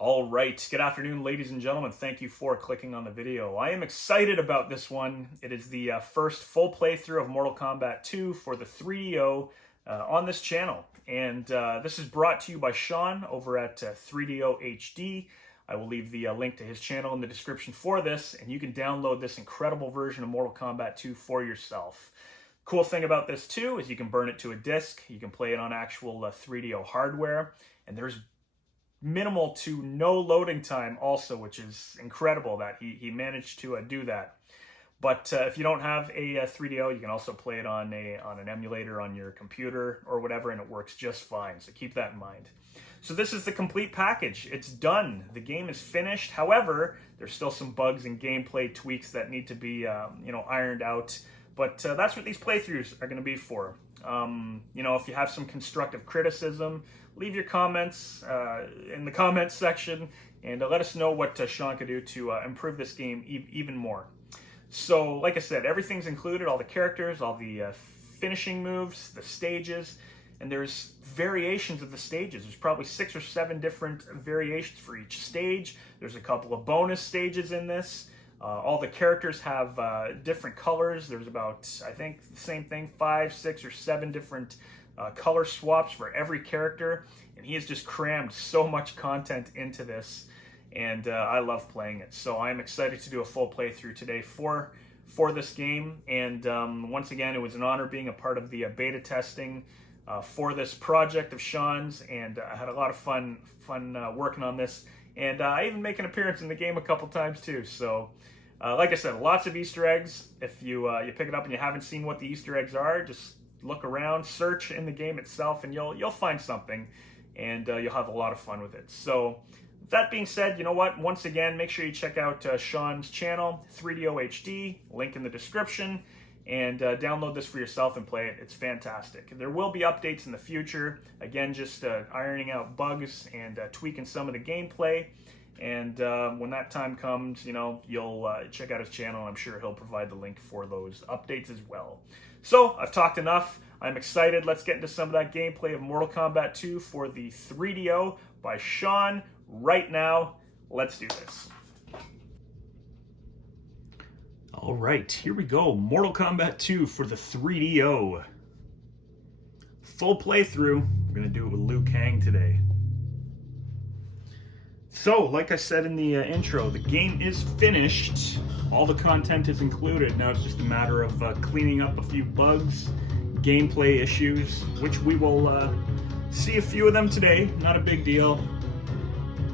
All right, good afternoon, ladies and gentlemen. Thank you for clicking on the video. I am excited about this one. It is the first full playthrough of Mortal Kombat 2 for the 3DO on this channel. And this is brought to you by Shaun over at 3DO HD. I will leave the link to his channel in the description for this, and you can download this incredible version of Mortal Kombat 2 for yourself. Cool thing about this too is you can burn it to a disc, you can play it on actual 3DO hardware, and there's minimal to no loading time also, which is incredible that he managed to do that. But if you don't have a 3DO, you can also play it on an emulator on your computer or whatever, and it works just fine. So keep that in mind. So this is the complete package. It's done. The game is finished. However, there's still some bugs and gameplay tweaks that need to be ironed out. But that's what these playthroughs are going to be for. If you have some constructive criticism, leave your comments in the comments section, and let us know what Shaun could do to improve this game even more. So, like I said, everything's included, all the characters, all the finishing moves, the stages, and there's variations of the stages. There's probably 6 or 7 different variations for each stage. There's a couple of bonus stages in this. All the characters have different colors. There's about, I think, the same thing, 5, 6, or 7 different color swaps for every character. And he has just crammed so much content into this, and I love playing it. So I'm excited to do a full playthrough today for this game. And once again, it was an honor being a part of the beta testing for this project of Shaun's, and I had a lot of fun working on this. And I even make an appearance in the game a couple times too. So, like I said, lots of Easter eggs. If you pick it up and you haven't seen what the Easter eggs are, just look around, search in the game itself, and you'll find something, and you'll have a lot of fun with it. So, that being said, you know what? Once again, make sure you check out Shaun's channel, 3DO HD, link in the description, and download this for yourself and play it. It's fantastic. There will be updates in the future. Again, just ironing out bugs and tweaking some of the gameplay. And when that time comes, you'll check out his channel, and I'm sure he'll provide the link for those updates as well. So, I've talked enough. I'm excited. Let's get into some of that gameplay of Mortal Kombat 2 for the 3DO by Shaun right now. Let's do this. All right, here we go. Mortal Kombat 2 for the 3DO. Full playthrough. We're going to do it with Liu Kang today. So, like I said in the intro, the game is finished. All the content is included. Now it's just a matter of cleaning up a few bugs, gameplay issues, which we will see a few of them today. Not a big deal.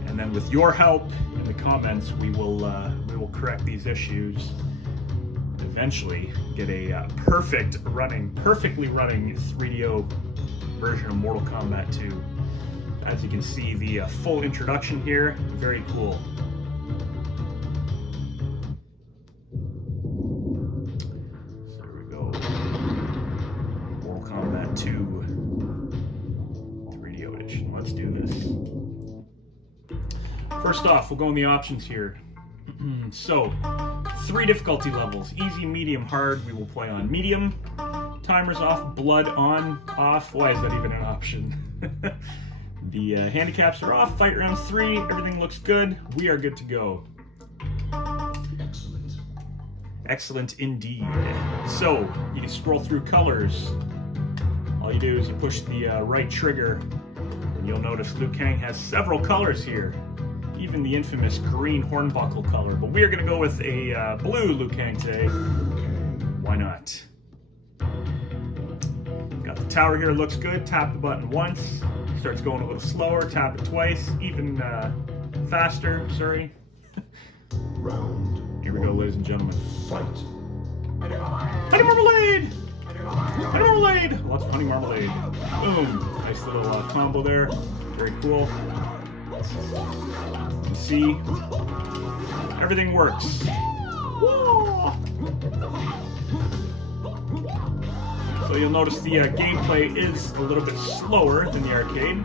And then with your help in the comments, we will correct these issues. Eventually get a perfectly running 3DO version of Mortal Kombat 2. As you can see, the full introduction here, very cool. So here we go. Mortal Kombat 2 3DO edition. Let's do this. First off, we'll go in the options here. So, 3 difficulty levels, easy, medium, hard. We will play on medium. Timers off, blood on, off. Why is that even an option? The handicaps are off, fight round 3, everything looks good. We are good to go. Excellent. Excellent indeed. So, you can scroll through colors. All you do is you push the right trigger, and you'll notice Liu Kang has several colors here. Even the infamous green hornbuckle color, but we are going to go with a blue Liu Kang today. Why not? Got the tower here, looks good. Tap the button once, starts going a little slower. Tap it twice, even faster. Sorry. Round. Here we go, ladies and gentlemen. Fight. Honey marmalade! Honey marmalade! Lots of honey marmalade. Boom! Nice little combo there. Very cool. You can see everything works. Whoa! So you'll notice the gameplay is a little bit slower than the arcade,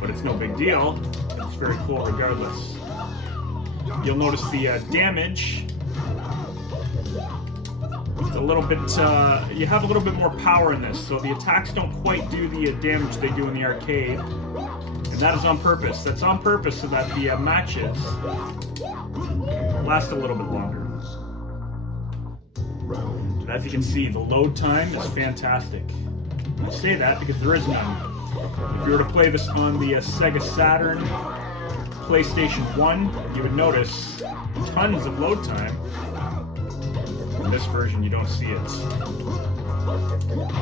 but it's no big deal. It's very cool regardless. You'll notice the damage. It's a little bit, you have a little bit more power in this, so the attacks don't quite do the damage they do in the arcade. And that is on purpose. That's on purpose so that the matches last a little bit longer. And as you can see, the load time is fantastic. I say that because there is none. If you were to play this on the Sega Saturn, PlayStation 1, you would notice tons of load time. In this version, you don't see it.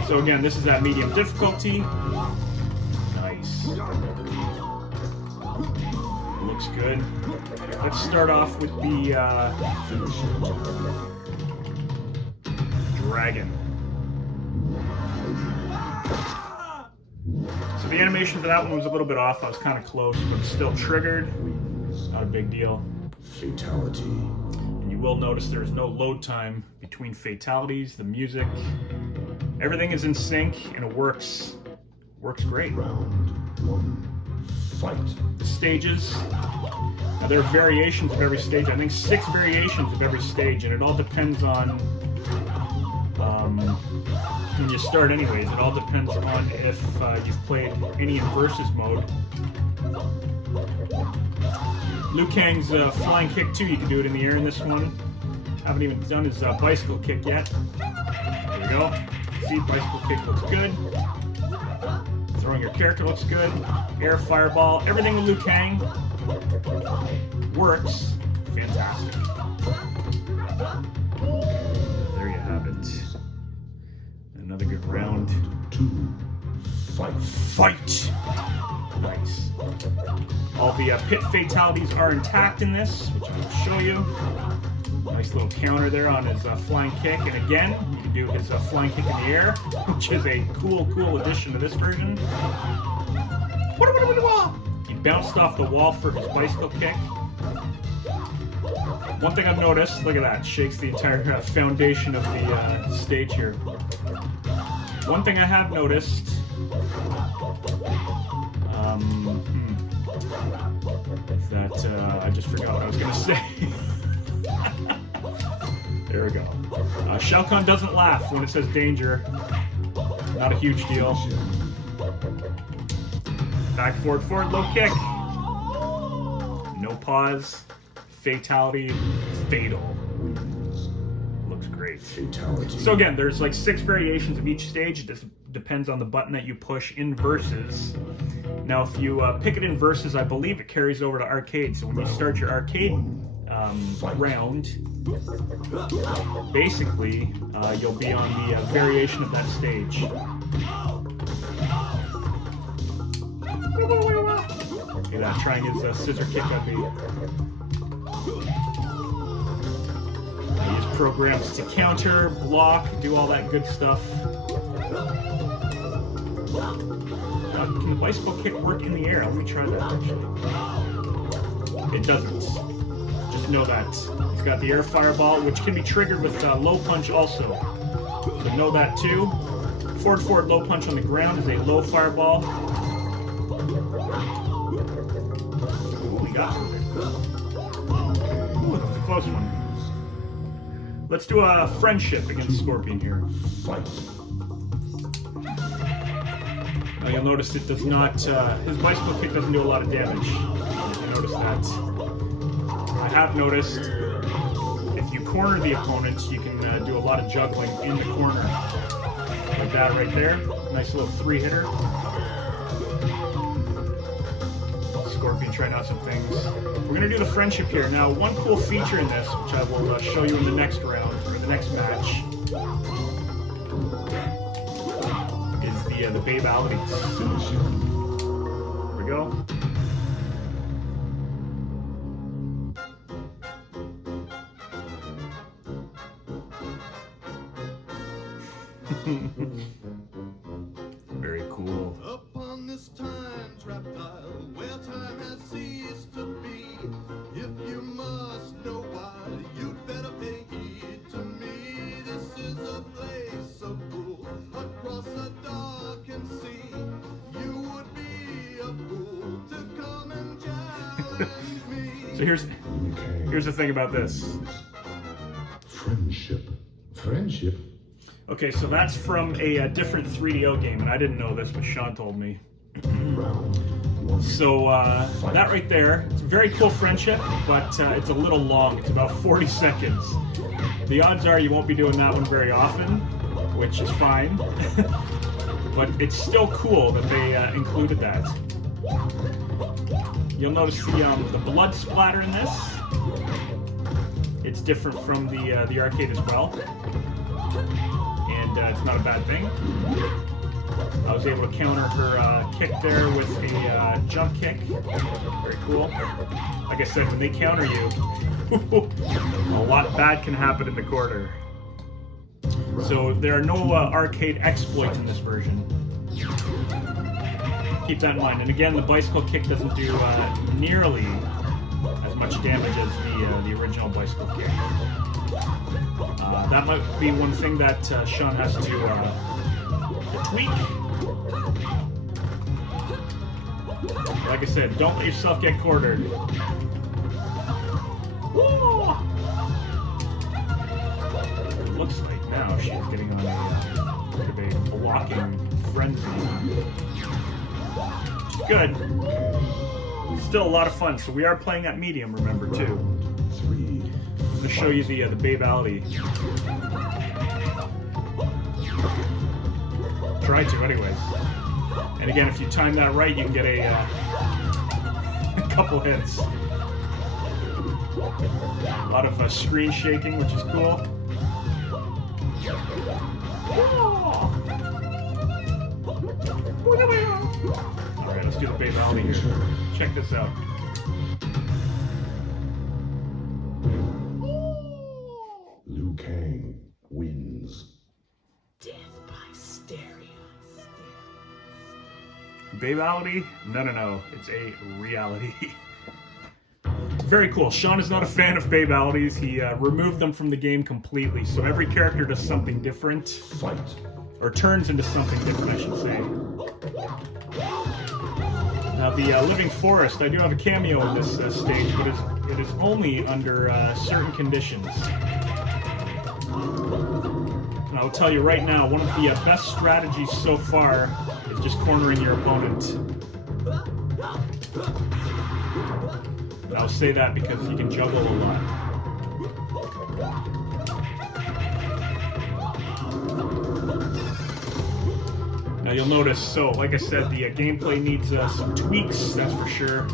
So again, this is at medium difficulty. Nice. Looks good. Let's start off with the dragon. So the animation for that one was a little bit off. I was kind of close, but still triggered. Not a big deal. Fatality. And you will notice there is no load time between fatalities. The music, everything is in sync, and it works great. Round 1. Fight. The stages. Now, there are variations of every stage. I think 6 variations of every stage, and it all depends on when you start anyways. It all depends on if you've played any in versus mode. Liu Kang's flying kick too, you can do it in the air in this one. Haven't even done his bicycle kick yet. There we go. See, bicycle kick looks good. Throwing your character looks good. Air fireball, everything with Liu Kang works. Fantastic. There you have it. Another good round. 2. Fight. Fight! Nice. All the pit fatalities are intact in this, which I will show you. Nice little counter there on his flying kick. And again, you can do his flying kick in the air, which is a cool addition to this version. He bounced off the wall for his bicycle kick. One thing I've noticed, look at that, shakes the entire foundation of the stage here. One thing I have noticed, is that I just forgot what I was going to say. There we go. Shang Tsung doesn't laugh when it says danger. Not a huge deal. Back, forward, low kick. No pause. Fatality. Fatal. Looks great. Fatality. So again, there's like 6 variations of each stage. It just depends on the button that you push in versus. Now, if you pick it in versus, I believe it carries over to arcade. So when you start your arcade round, basically you'll be on the variation of that stage. Look at that, trying his scissor kick up. Use programs to counter, block, do all that good stuff. Can the bicycle kick work in the air? Let me try that actually. It doesn't. Just know that. He's got the air fireball, which can be triggered with low punch also. So know that too. Forward low punch on the ground is a low fireball. What we got? Ooh, that was a close one. Let's do a friendship against Scorpion here. Fight. Now you'll notice it does not, his bicycle kick doesn't do a lot of damage. You notice that. I have noticed if you corner the opponent, you can do a lot of juggling in the corner. Like that right there. Nice little 3-hitter. Scorpion trying out some things. We're going to do the friendship here. Now, one cool feature in this, which I will show you in the next round, or the next match, is the babalities. Here we go. Very cool. Upon this time's reptile, where time has ceased to be. If you must know why, you'd better pay heed to me. This is a place of rule, across a darkened sea. You would be a fool to come and challenge me. So here's the thing about this. Friendship. Friendship? Okay, so that's from a different 3DO game, and I didn't know this, but Shaun told me. Round 1. So that right there, it's a very cool friendship, but it's a little long. It's about 40 seconds. The odds are you won't be doing that one very often, which is fine. But it's still cool that they included that. You'll notice the blood splatter in this. It's different from the arcade as well, and it's not a bad thing. I was able to counter her kick there with a jump kick. Very cool. Like I said, when they counter you, a lot bad can happen in the corner. So there are no arcade exploits in this version. Keep that in mind. And again, the bicycle kick doesn't do nearly as much damage as the original bicycle kick. That might be one thing that Shaun has to tweak. Like I said, don't let yourself get cornered. It looks like now she's getting on a bit of a blocking frenzy. Which is good. Still a lot of fun. So we are playing at medium, remember, too. I'm going to show you the babality. Try to, anyways. And again, if you time that right, you can get a couple hits. A lot of screen shaking, which is cool. Alright, let's do the babality here. Check this out. Liu Kang wins. Death by stereo. Babality? No. It's a reality. Very cool. Shaun is not a fan of babalities. He removed them from the game completely. So every character does something different. Fight. Or turns into something different, I should say. Now the Living Forest, I do have a cameo in this stage, but it is only under certain conditions. And I'll tell you right now, one of the best strategies so far is just cornering your opponent. And I'll say that because you can juggle a lot. Now you'll notice, so like I said, the gameplay needs some tweaks, that's for sure.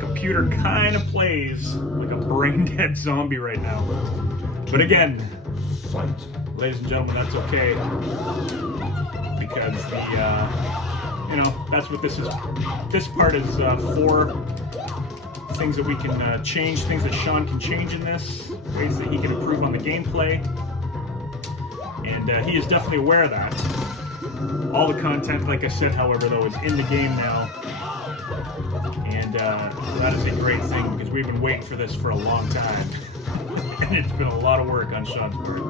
Computer kind of plays like a brain-dead zombie right now. But again, Fight. ladies and gentlemen, that's okay. Because that's what this is. This part is for things that we can change, things that Shaun can change in this, ways that he can improve on the gameplay. And he is definitely aware of that. All the content, like I said, however, though, is in the game now. And that is a great thing because we've been waiting for this for a long time. And it's been a lot of work on Shaun's part.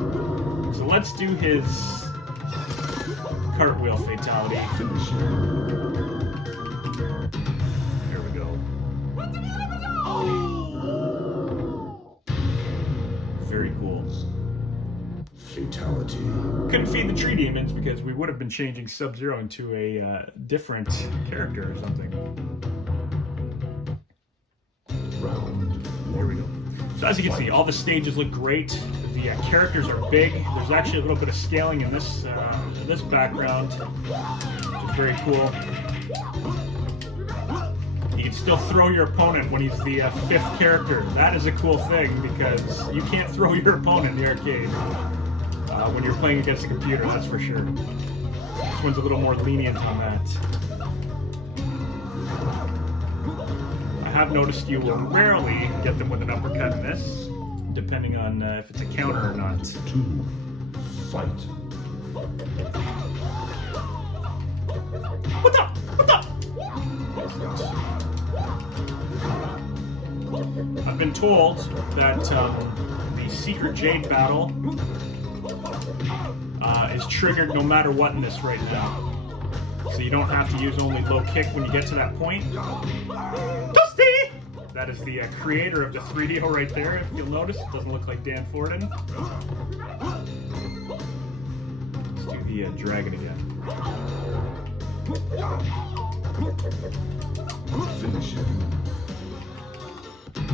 So let's do his cartwheel fatality. There we go. Very cool. Fatality. Couldn't feed the tree demons because we would have been changing Sub-Zero into a different character or something. Round. There we go. So as you can see, all the stages look great. The characters are big. There's actually a little bit of scaling in this background, which is very cool. You can still throw your opponent when he's the fifth character. That is a cool thing because you can't throw your opponent in the arcade when you're playing against a computer, that's for sure. This one's a little more lenient on that. I have noticed you will rarely get them with an uppercut in this, depending on if it's a counter or not. 2. Fight. What's up? What's up? I've been told that the Secret Jade battle is triggered no matter what in this right now. So you don't have to use only low kick when you get to that point. Dusty! That is the creator of the 3DO right there, if you'll notice. It doesn't look like Dan Forden. Let's do the dragon again. Finish him.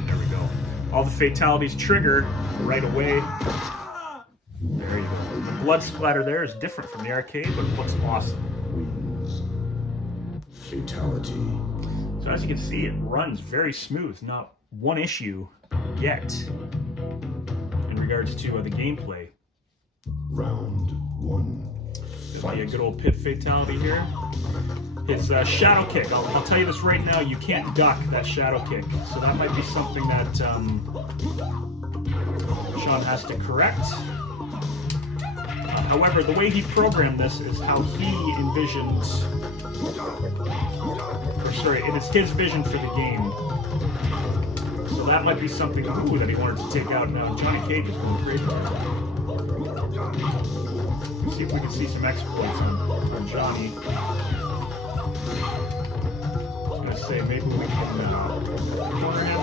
There we go. All the fatalities trigger right away. There you go. The blood splatter there is different from the arcade, but it looks awesome. Wins. Fatality. So as you can see, it runs very smooth. Not one issue yet in regards to the gameplay. Round 1. There'll be a good old pit fatality here. His shadow kick. I'll tell you this right now, you can't duck that shadow kick. So that might be something that Shaun has to correct. However, the way he programmed this is how he envisioned... Sorry, it is his vision for the game. So that might be something that he wanted to take out. Now Johnny Cage is going crazy. Let's see if we can see some exploits on Johnny. I was gonna say maybe we can corner him.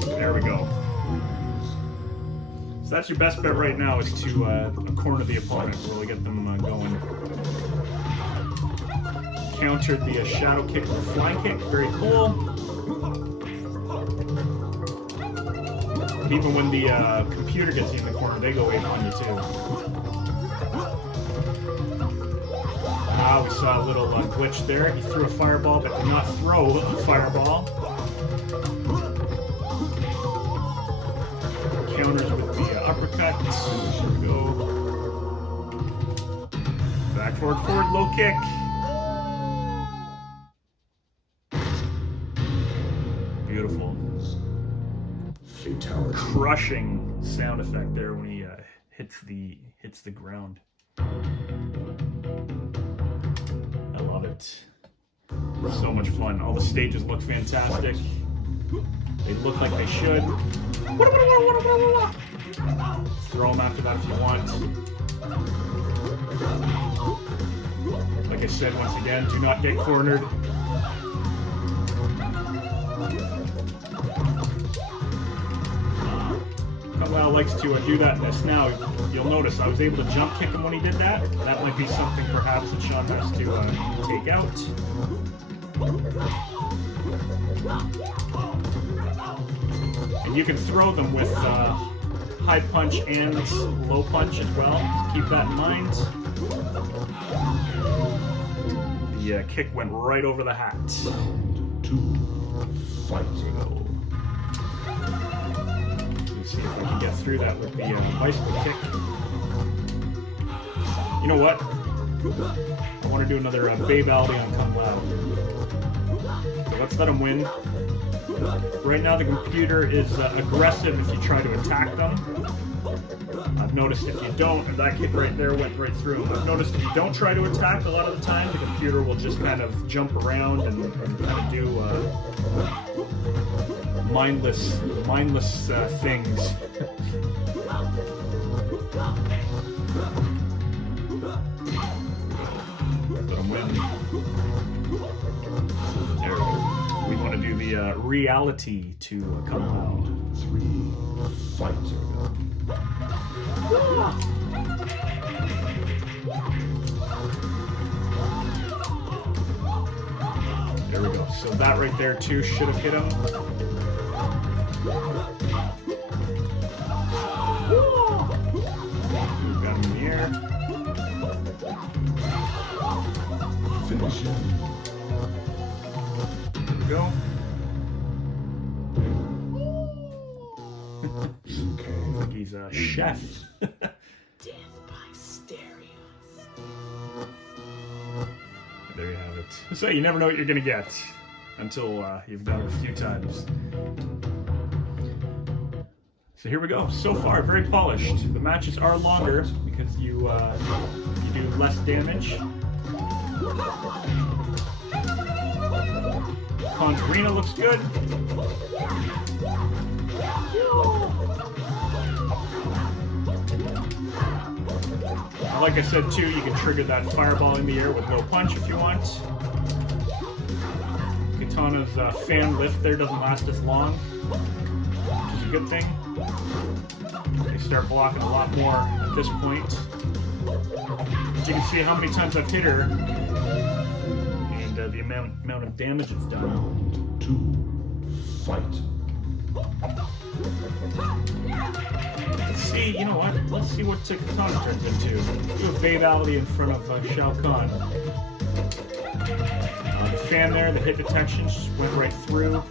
There we go. So that's your best bet right now, is to corner the opponent, really get them going. Countered the shadow kick with a flying kick, very cool. But even when the computer gets you in the corner, they go in on you too. Ah, we saw a little glitch there. He threw a fireball, but did not throw a fireball. Counters with the uppercut. Here we go. Back forward, forward, low kick. Beautiful. Fatality. Crushing sound effect there when he hits the ground. I love it. So much fun. All the stages look fantastic. They look like they should. Throw them after that if you want. Like I said, once again, do not get cornered. Kamlau likes to do that in this. Now, you'll notice I was able to jump kick him when he did that. That might be something perhaps that Shaun has to take out. And you can throw them with high punch and low punch as well. Keep that in mind. The kick went right over the hat. Round 2. Fight. Let's see if we can get through that with the bicycle kick. You know what? I want to do another Babaldi on Kamlau. So let's let him win. Right now the computer is aggressive if you try to attack them. I've noticed if you don't, and that kick right there went right through him. I've noticed if you don't try to attack, a lot of the time the computer will just kind of jump around and kind of do mindless things. Let him win. There we go. We want to do the reality to come out. 3. Fight. There we go. So that right there too should have hit him. We've got him in the air. Finish him. There we go. Liu Kang. Like he's a chef. Death by stereos. There you have it. So you never know what you're gonna get until you've done it a few times. So here we go. So far, very polished. The matches are longer because you do less damage. Khan's arena looks good. Like I said too, you can trigger that fireball in the air with low punch if you want. Kitana's fan lift there doesn't last as long, which is a good thing. They start blocking a lot more at this point. You can see how many times I've hit her, and the amount of damage it's done. Round 2. Fight. Let's see, you know what? Let's see what Kitana turns into. Let's do a Babality in front of Shao Kahn. The fan there, the hit detection just went right through.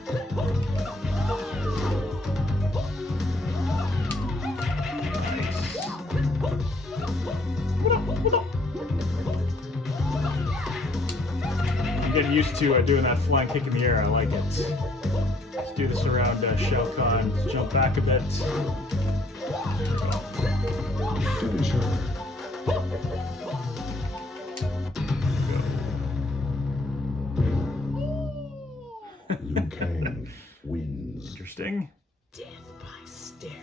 I'm getting used to doing that flying kick in the air. I like it. Let's do this around Shao Kahn. Let's jump back a bit. Finisher. Liu Kang wins. Interesting. Death by stereo.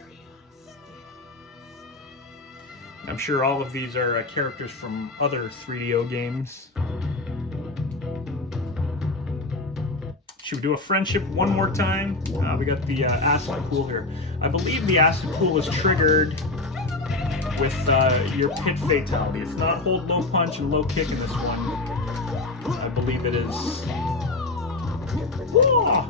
I'm sure all of these are characters from other 3DO games. Should we do a friendship one more time? We got the acid pool here. I believe the acid pool is triggered with your pit fatality. It's not hold low punch and low kick in this one. I believe it is. Whoa!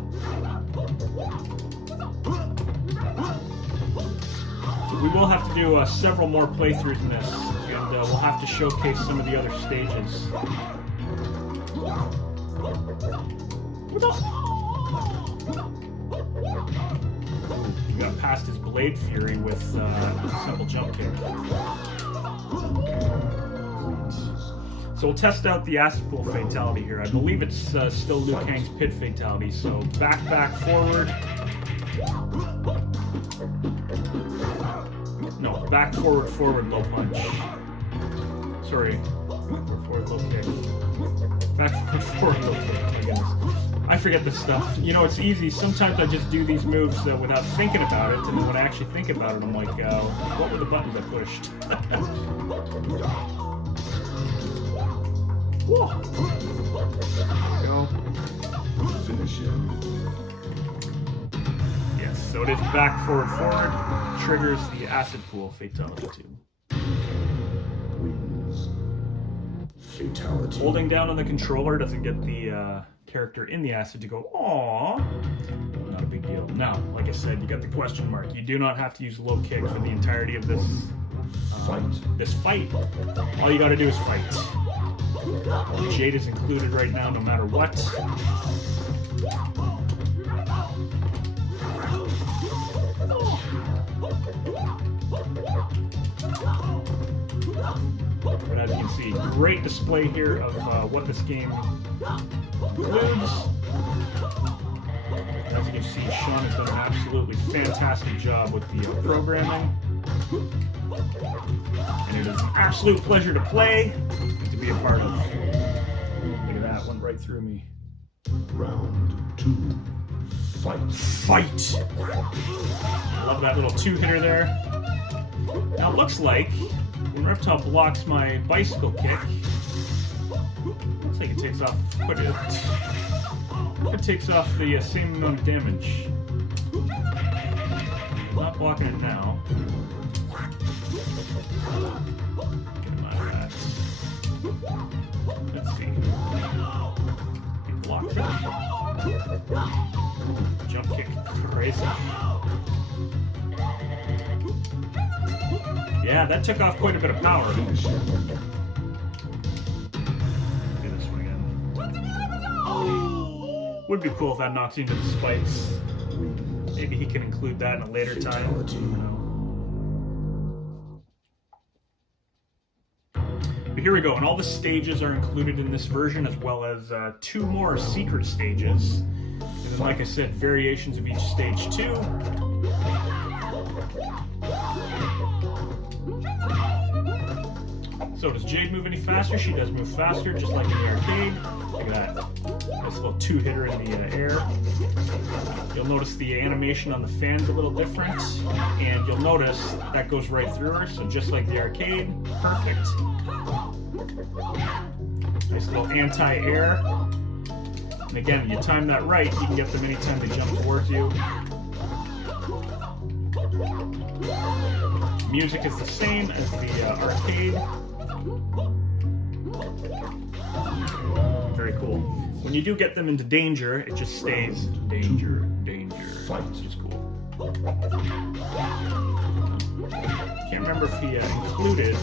We will have to do several more playthroughs in this, and we'll have to showcase some of the other stages. He got past his Blade Fury with a simple jump kick. So we'll test out the acid pool fatality here. I believe it's still Liu Kang's pit fatality. So back, forward. No, back, forward, low punch. Sorry, forward, low kick. Back, forward, low kick. Oh my goodness. I forget this stuff. You know, it's easy. Sometimes I just do these moves without thinking about it, and then when I actually think about it, I'm like, what were the buttons I pushed? Whoa. There we go. Finish him. Yes, so it is back, forward. Triggers the acid pool fatality too. Wins. Fatality. Holding down on the controller doesn't get the character in the acid to go, aww. Not a big deal. Now, like I said, you got the question mark. You do not have to use low kick for the entirety of this fight. All you gotta do is fight. Jade is included right now no matter what. But as you can see, great display here of what this game includes. As you can see, Shaun has done an absolutely fantastic job with the programming. And it is an absolute pleasure to play and to be a part of. Look at that, went right through me. Round 2. Fight. Fight! Love that little two-hitter there. Now it looks like when Reptile blocks my bicycle kick, looks like it takes off quite a bit. It takes off the same amount of damage. I'm not blocking it now. Get him out of that. Let's see. Get blocked first. Jump kick, crazy. Yeah, that took off quite a bit of power. Do this one again. Would be cool if that knocks you into the spikes. Maybe he can include that in a later time. I don't know. But here we go, and all the stages are included in this version, as well as 2 more secret stages. And then, like I said, variations of each stage too. So does Jade move any faster? She does move faster, just like in the arcade. Look at that. Nice little two-hitter in the air. You'll notice the animation on the fan's a little different, and you'll notice that goes right through her, so just like the arcade, perfect. Nice little anti-air. And again, you time that right, you can get them anytime they jump towards you. Music is the same as the arcade. Very cool. when you do get them into danger, it just stays danger, danger, which is cool. Can't remember if he included.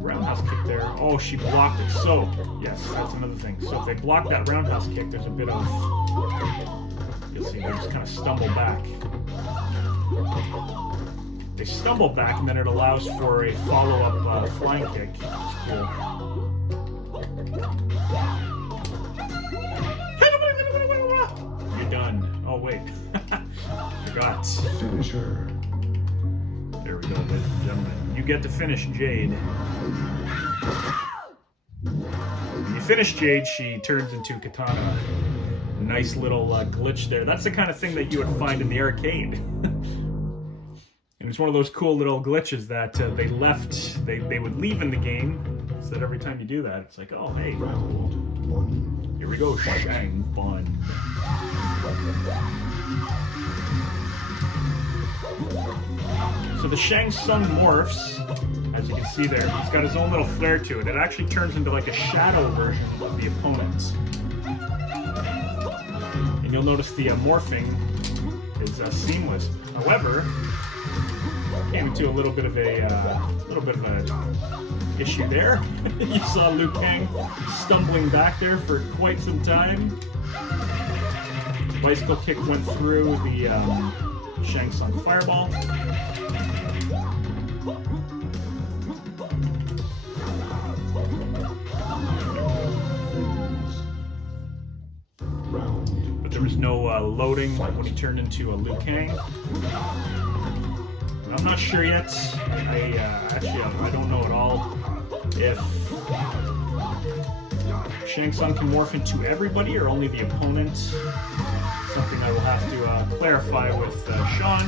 Roundhouse kick there. Oh, she blocked it. So, yes, that's another thing. So if they block that roundhouse kick, there's a bit of, you'll see, they just kind of stumble back. They stumble back, and then it allows for a follow-up flying kick. Which is cool. You're done. Oh, wait. Forgot. Finisher. There we go, ladies and gentlemen. You get to finish Jade. When you finish Jade, she turns into Kitana. Nice little glitch there. That's the kind of thing that you would find in the arcade. And it's one of those cool little glitches that they would leave in the game, so that every time you do that, it's like, oh, hey, Round 1. here we go, Shang Fun. So the Shang Tsung morphs, as you can see there. He's got his own little flair to it. It actually turns into like a shadow version of the opponent. And you'll notice the morphing is seamless. However, came into a little bit of a issue there. You saw Liu Kang stumbling back there for quite some time. Bicycle kick went through the Shang Tsung fireball. But there was no loading when he turned into a Liu Kang. And I'm not sure yet. I don't know at all if Shang Tsung can morph into everybody or only the opponent. Something I will have to clarify with Shaun.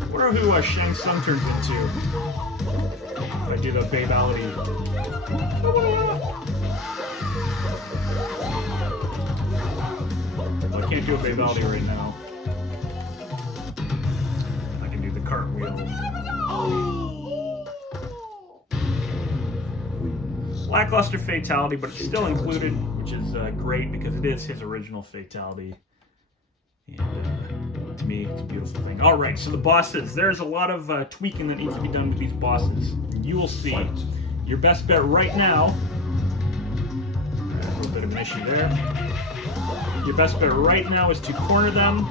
I wonder who Shang Tsung turns into. If I do the babality. Well, I can't do a babality right now. I can do the cartwheel. Lackluster fatality, but it's still included, which is great because it is his original fatality. And to me, it's a beautiful thing. All right, so the bosses. There's a lot of tweaking that needs to be done with these bosses. You will see. Your best bet right now. A little bit of an issue there. Your best bet right now is to corner them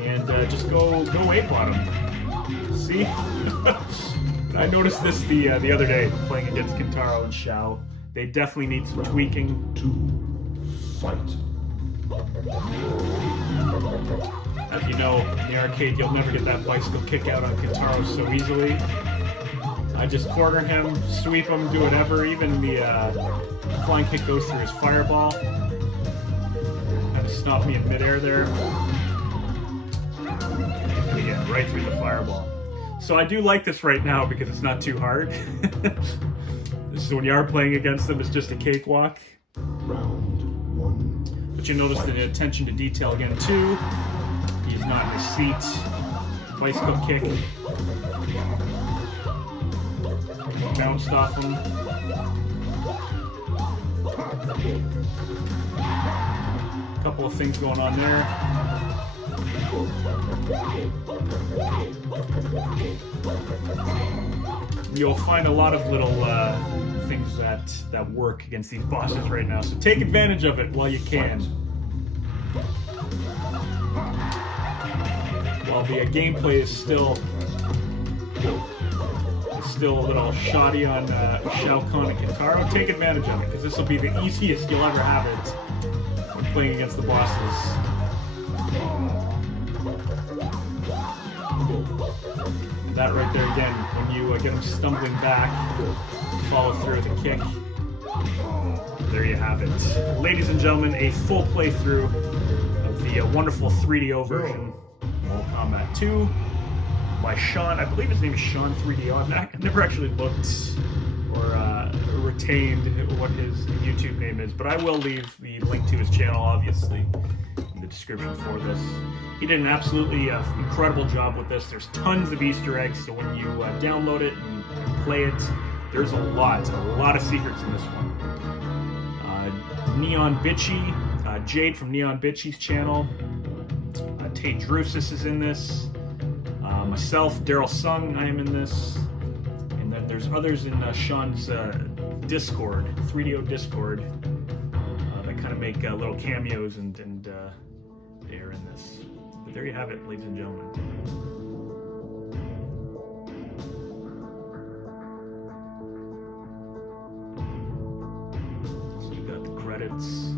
and just go ape on them. See? I noticed this the other day playing against Kintaro and Shao. They definitely need some tweaking. 2. Fight. As you know, in the arcade, you'll never get that bicycle kick out on Kintaro so easily. I just corner him, sweep him, do whatever. Even the flying kick goes through his fireball. Kind of stopped me in midair there. And again, right through the fireball. So I do like this right now because it's not too hard. This is when you are playing against them, it's just a cakewalk. Round 1. But you notice the attention to detail again too. He's not in his seat. Bicycle kick. Bounced off him. Couple of things going on there. You'll find a lot of little things that work against these bosses right now, so take advantage of it while you can. While the gameplay is still a little shoddy on Shao Kahn and Kintaro, take advantage of it, because this will be the easiest you'll ever have it when playing against the bosses. That right there again, when you get them stumbling back, follow through with a kick. There you have it. Ladies and gentlemen, a full playthrough of the wonderful 3DO version of Mortal Kombat 2 by Shaun. I believe his name is Shaun 3DO. I've never actually looked or retained what his YouTube name is, but I will leave the link to his channel, obviously, in the description for this. He did an absolutely incredible job with this. There's tons of Easter eggs, so when you download it and play it, there's a lot of secrets in this one. Neon Bitchy, Jade from Neon Bitchy's channel. Tate Drusis is in this. Myself, Darryl Tsung, I am in this. And then there's others in Shaun's Discord, 3DO Discord, that kind of make little cameos and they are in this. But there you have it, ladies and gentlemen. So we got the credits.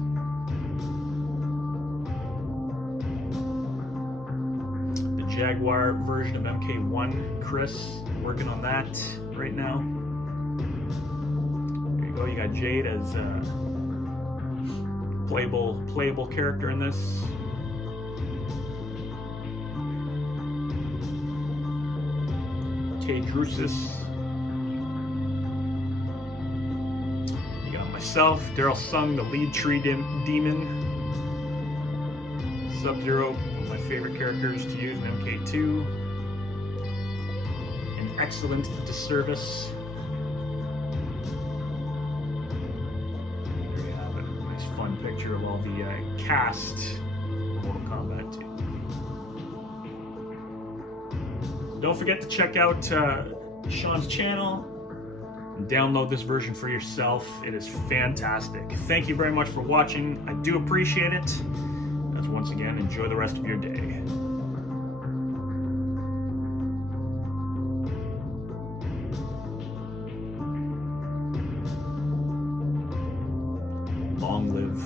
The Jaguar version of MK1, Chris, working on that right now. There you go, you got Jade as a playable character in this. Drusis. You got myself, Darryl Tsung, the lead tree demon. Sub-Zero, one of my favorite characters to use in MK2. An excellent disservice. There you have it. Nice fun picture of all the cast of Mortal Kombat 2. Don't forget to check out Shaun's channel and download this version for yourself. It is fantastic. Thank you very much for watching. I do appreciate it. As once again, enjoy the rest of your day. Long live